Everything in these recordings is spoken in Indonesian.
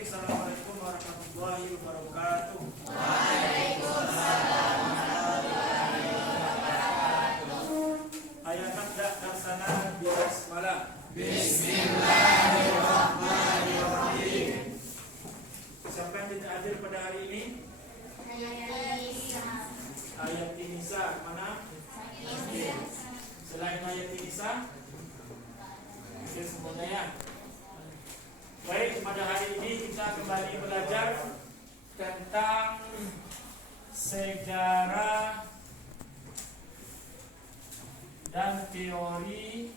Bismillahirrahmanirrahim. Assalamualaikum warahmatullahi wabarakatuh. Waalaikumsalam warahmatullahi wabarakatuh. Ayo nabda darsana bismillah. Bismillahirrahmanirrahim. Siapa yang tidak hadir pada hari ini? Ayat Nisa mana? Selain ayat Nisa, oke semuanya ya. Baik, pada hari ini kita kembali belajar tentang sejarah dan teori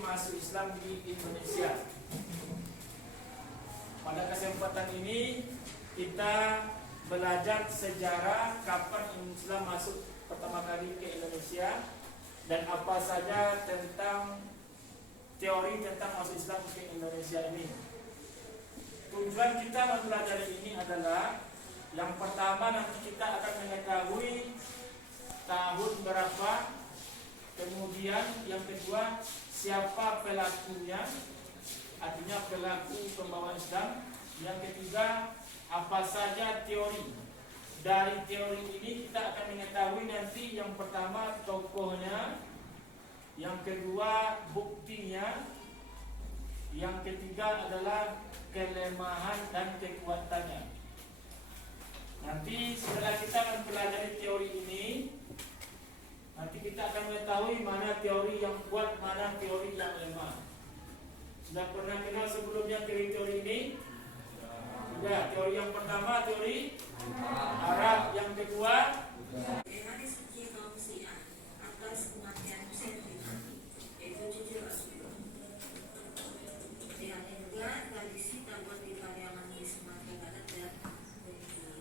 masuk Islam di Indonesia. Pada kesempatan ini kita belajar sejarah kapan Islam masuk pertama kali ke Indonesia dan apa saja tentang teori tentang masuk Islam ke Indonesia ini. Tujuan kita mempelajari ini adalah yang pertama nanti kita akan mengetahui tahun berapa, kemudian yang kedua siapa pelakunya, artinya pelaku pembawa Islam. Yang ketiga apa saja teori. Dari teori ini kita akan mengetahui nanti yang pertama tokohnya, yang kedua buktinya, yang ketiga adalah kelemahan dan kekuatannya. Nanti setelah kita mempelajari teori ini, nanti kita akan mengetahui mana teori yang kuat, mana teori yang lemah. Sudah pernah kenal sebelumnya teori-teori ini? Sudah. Teori yang pertama teori Arab, yang kedua Bagaimana suci kaum Syiah atas kematian Husain bin Ali, yaitu cucu Rasulullah. Yang kedua tradisi tabur di Pariaman di Sumatera Barat dan Bengkulu.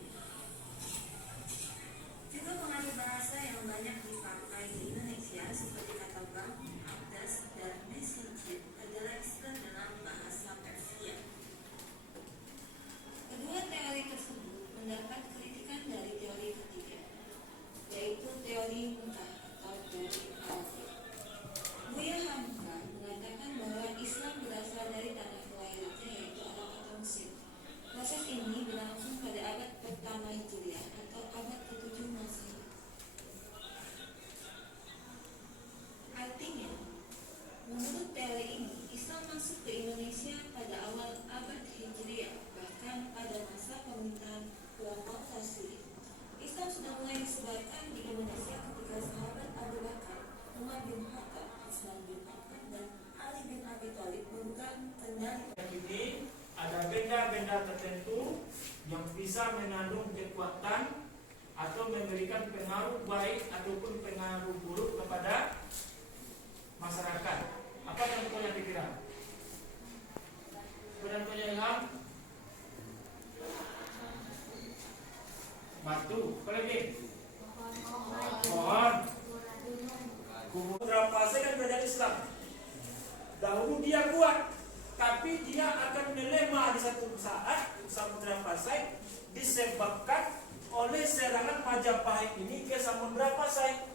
Juga pengaruh bahasa yang banyak dipakai di Indonesia seperti kata bang, abdas, dan mesijid adalah istilah dalam bahasa Persia. Kedua teori tersebut mendapat kritikan dari teori ketiga, yaitu teori Mu'tah atau teori Al-Fil. Buya Hamka mengatakan bahwa Islam berasal dari tanah kelahirannya, yaitu Arab atau Mesir. Proses ini berlangsung pada abad pertama Hijriah atau abad ke-7 Masehi. Artinya, menurut teori ini, Islam masuk ke Indonesia pada awal abad Hijriah, bahkan pada masa pemerintahan Khulafaur Rasyidin. Islam sudah mulai disebarkan di Indonesia ketika sahabat Abu Bakar, Umar bin Khattab, Utsman bin Affan, dan Ali bin Abi Thalib memegang kendali. ini ada benda-benda tertentu yang bisa mengandung kekuatan atau memberikan pengaruh baik ataupun pengaruh buruk kepada masyarakat. Apa contohnya pikiran? Contohnya Ilham? Batu. Apa lagi? Pohon. Kubur Pasai kan kerajaan Islam. Dahulu dia kuat, tapi dia akan melemah di satu saat. Samudra Pasai disebabkan oleh serangan Majapahit ini ke Samudra Pasai.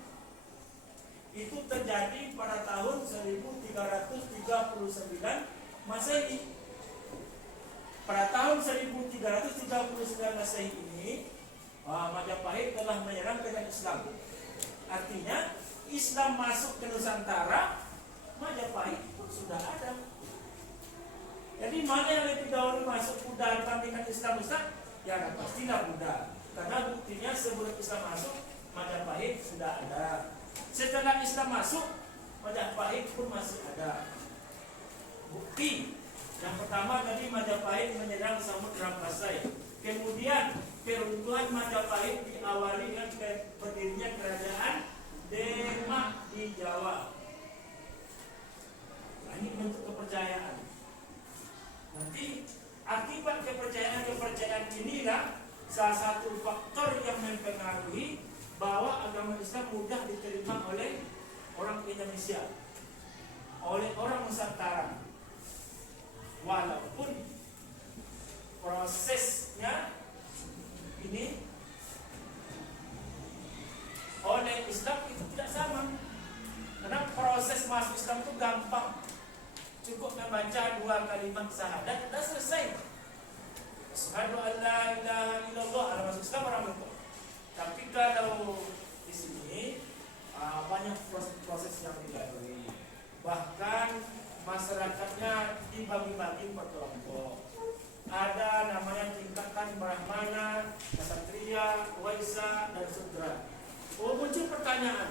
Itu terjadi pada tahun 1339 Masehi. Pada tahun 1339 Masehi ini, Majapahit telah menyerang kerajaan Islam. Artinya Islam masuk ke Nusantara, Majapahit pun sudah ada. Jadi mana yang lebih dahulu masuk Buddha dibandingkan Islam, Ustaz? Ya pastilah Buddha. Karena buktinya sebelum Islam masuk, Majapahit sudah ada. Setelah Islam masuk, Majapahit pun masih ada. Bukti yang pertama tadi Majapahit menyerang Samudra Pasai. Kemudian keruntuhan Majapahit diawali dengan berdirinya kerajaan Demak di Jawa. Nah, ini bentuk kepercayaan. Nanti akibat kepercayaan inilah salah satu faktor yang mempengaruhi bahwa agama Islam mudah diterima oleh orang Indonesia, oleh orang Nusantara. Walaupun prosesnya ini oleh Islam itu tidak sama. masuk Islam itu gampang. Cukup membaca 2 kalimat syahadat sudah selesai. Asyhadu an la ilaha illallah, ada masuk Islam orang itu. Tapi kalau di sini banyak proses yang dilalui. Bahkan masyarakatnya dibagi-bagi per kelompok. Ada namanya tingkatan Brahmana, Ksatria, Waisya, dan Sudra. Muncul pertanyaan.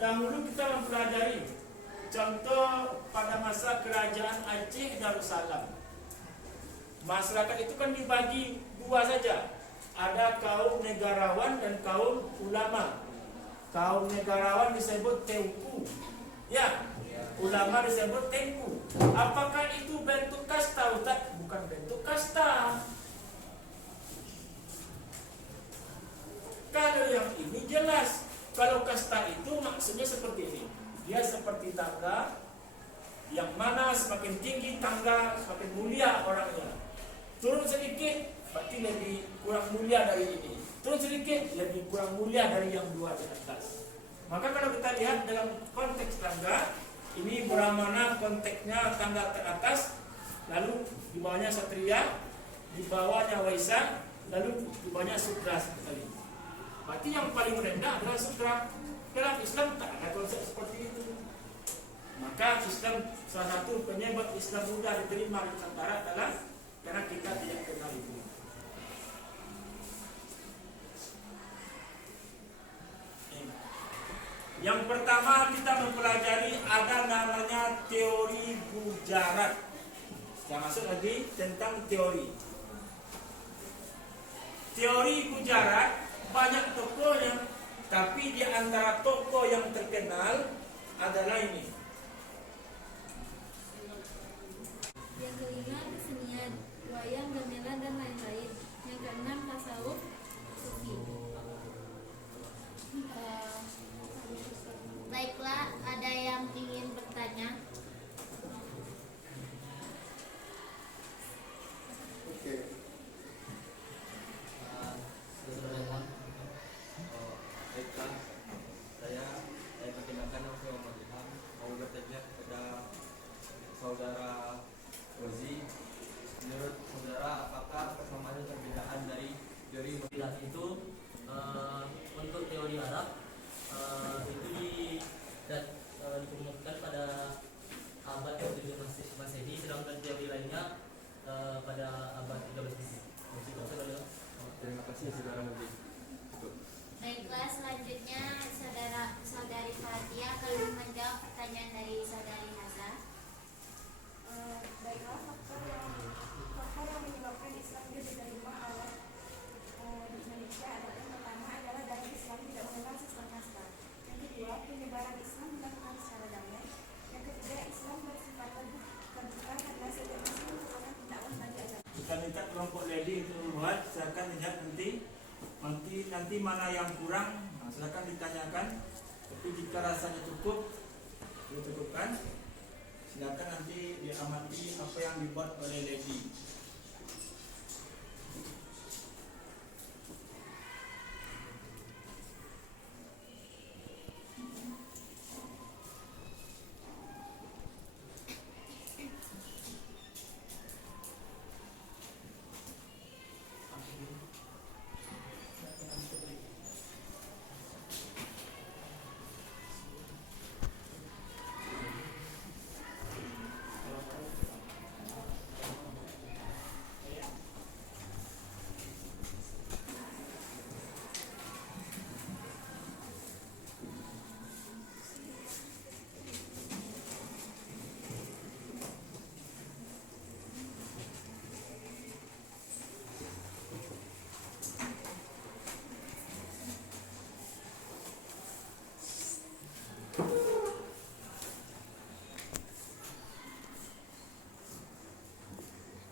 Dahulu kita mempelajari contoh pada masa kerajaan Aceh Darussalam. Masyarakat itu kan dibagi 2 saja. Ada kaum negarawan dan kaum ulama. Kaum negarawan disebut Teuku. Ya, ulama disebut Tengku. Apakah itu bentuk kasta, Ustaz? Bukan bentuk kasta. Kalau yang ini jelas. Kalau kasta itu maksudnya seperti ini. Dia seperti tangga, yang mana semakin tinggi tangga, semakin mulia orangnya. Turun sedikit, berarti lebih kurang mulia dari ini. Turun sedikit, lebih kurang mulia dari yang 2 di atas. Maka kalau kita lihat dalam konteks tangga, ini Brahmana konteksnya tangga teratas, lalu di bawahnya Satria, di bawahnya Waisya, lalu di bawahnya Sudra sekali. Berarti yang paling rendah adalah Sudra. Dalam Islam tak ada konsep seperti itu. Maka Islam, salah satu penyebab Islam mudah diterima di Nusantara adalah karena kita tidak kenal itu. Yang pertama kita mempelajari ada namanya teori Gujarat. Kita masuk lagi tentang teori. Teori Gujarat banyak tokohnya, tapi di antara tokoh yang terkenal adalah ini. Yang kelima kesenian, wayang, gamelan, dan lain-lain. Yang keenam tasawuf, sufi. Baiklah, ada yang ingin bertanya? Oke. Baiklah, saya perkenalkan nama saya Muhammad Ilham. Mau bertanya kepada saudara Ozi. Menurut saudara, apakah persamaan perbedaan dari teori modelan itu untuk teori Arab itu dikemukakan pada abad ke-7 Masehi, sedangkan teori lainnya pada abad 13 Masehi. Terima kasih saudara Ozi. Baiklah, selanjutnya saudari Fatia akan menjawab pertanyaan dari saudari Haza. Baiklah, faktor yang menyebabkan Islam diterima oleh di Indonesia adalah yang pertama adalah dari Islam tidak mengenal sistem kasta. Yang kedua, penyebaran Islam dilakukan secara damai. Yang ketiga, Islam bersifat lebih terbuka karena setiap Muslim merupakan pendakwah bagi agama. Kita minta kelompok lady untuk membuat, silakan lihat nanti mana yang kurang, silakan ditanyakan. Tapi jika rasanya cukup, dicukupkan. Silakan nanti diamati apa yang dibuat oleh lady.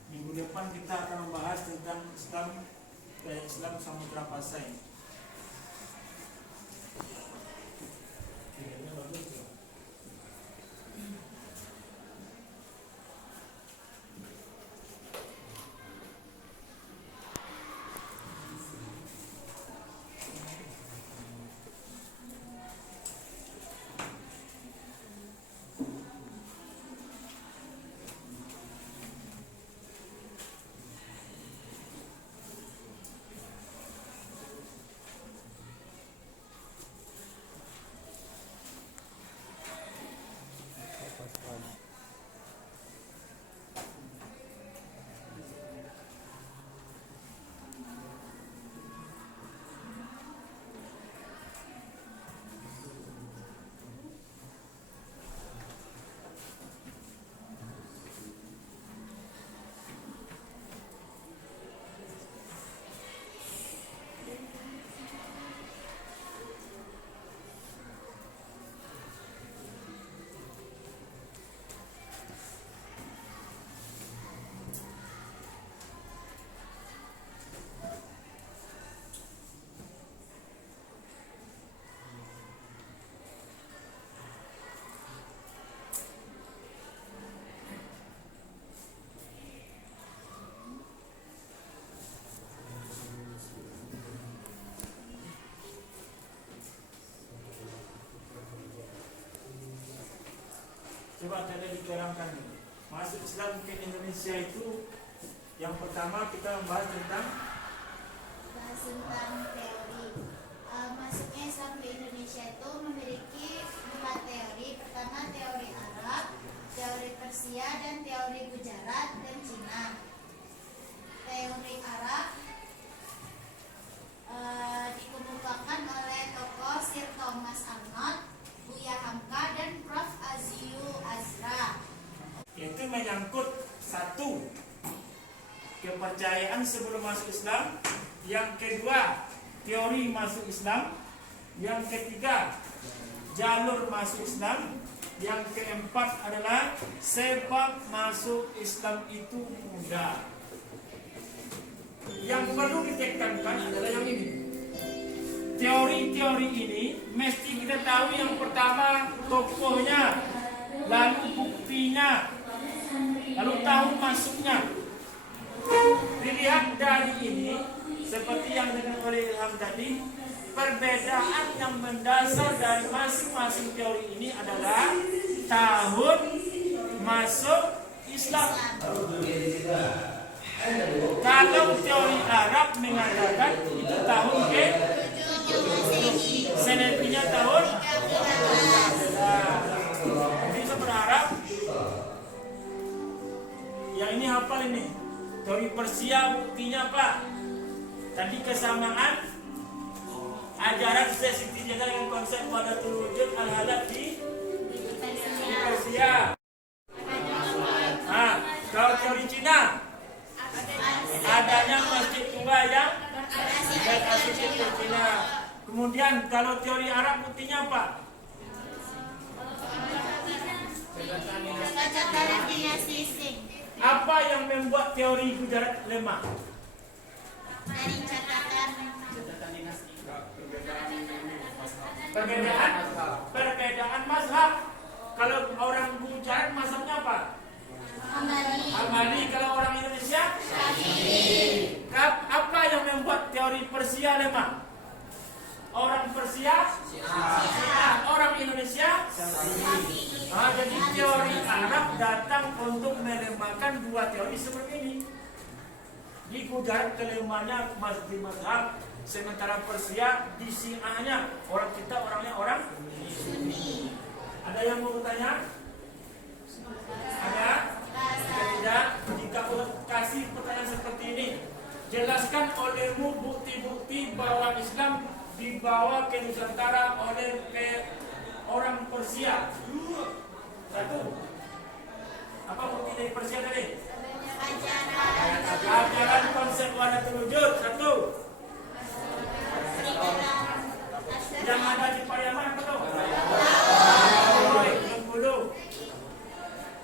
Minggu depan kita akan membahas tentang Islam Samudra Pasai. Coba kalian diterangkan. Masuk Islam ke Indonesia itu yang pertama kita membahas tentang teori. Masuknya Islam ke Indonesia itu memiliki 4 teori. Pertama teori Arab, teori Persia, dan teori Gujarat dan Cina. Teori Arab dikemukakan oleh tokoh Sir Thomas Arnold, Buya Hamka, dan Prof. Aziu Azra. itu menyangkut satu kepercayaan sebelum masuk Islam, yang kedua teori masuk Islam, yang ketiga jalur masuk Islam, yang keempat adalah sebab masuk Islam itu mudah. Yang perlu ditekankan adalah yang ini. Teori-teori ini mesti kita tahu yang pertama tokohnya, lalu buktinya, lalu tahu masuknya. Dilihat dari ini, seperti yang didengar oleh Ilham tadi, perbedaan yang mendasar dari masing-masing teori ini adalah tahun masuk Islam. Kalau teori Arab mengatakan itu tahun ke Senepinya tahun. Jadi saya berharap yang ini hafal ini. Teori Persia buktinya apa? Tadi kesamaan ajaran Siti Jenar dengan konsep wahdatul wujud al-halal di Persia. Nah, kalau teori Cina adanya masjid tua yang berarsitektur Cina. Kemudian kalau teori Arab buktinya apa? Apa yang membuat teori Gujarat lemah? Dari catatan Perbedaan mazhab. Kalau orang Gujarat mazhabnya apa? Hambali. Kalau orang Indonesia? Apa yang membuat teori Persia lemah? Orang Persia? Orang Indonesia? Jadi teori Arab datang untuk melemahkan dua teori seperti ini. Di Gujarat kelemahannya di mazhab, sementara Persia di Syiahnya. Orang kita orangnya orang Sunni. Ada yang mau bertanya? Ada? Tidak. Jika kasih pertanyaan seperti ini, jelaskan olehmu bukti-bukti bahwa Islam dibawa ke Nusantara oleh orang Persia. Satu. Apa bukti dari Persia tadi? Ajaran konsep wahdatul wujud. Satu. Yang ada di Pariaman apa tuh?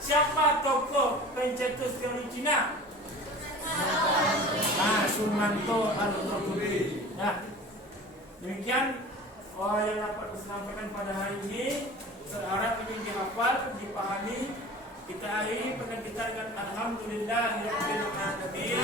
Siapa tokoh pencetus teori Cina? Sumanto Al-Qurtubi. Nah, demikian yang dapat disampaikan pada hari ini. Seharap ini dihafal, dipahami. Kita akhiri pekan kita dengan alhamdulillahirabbil alamin.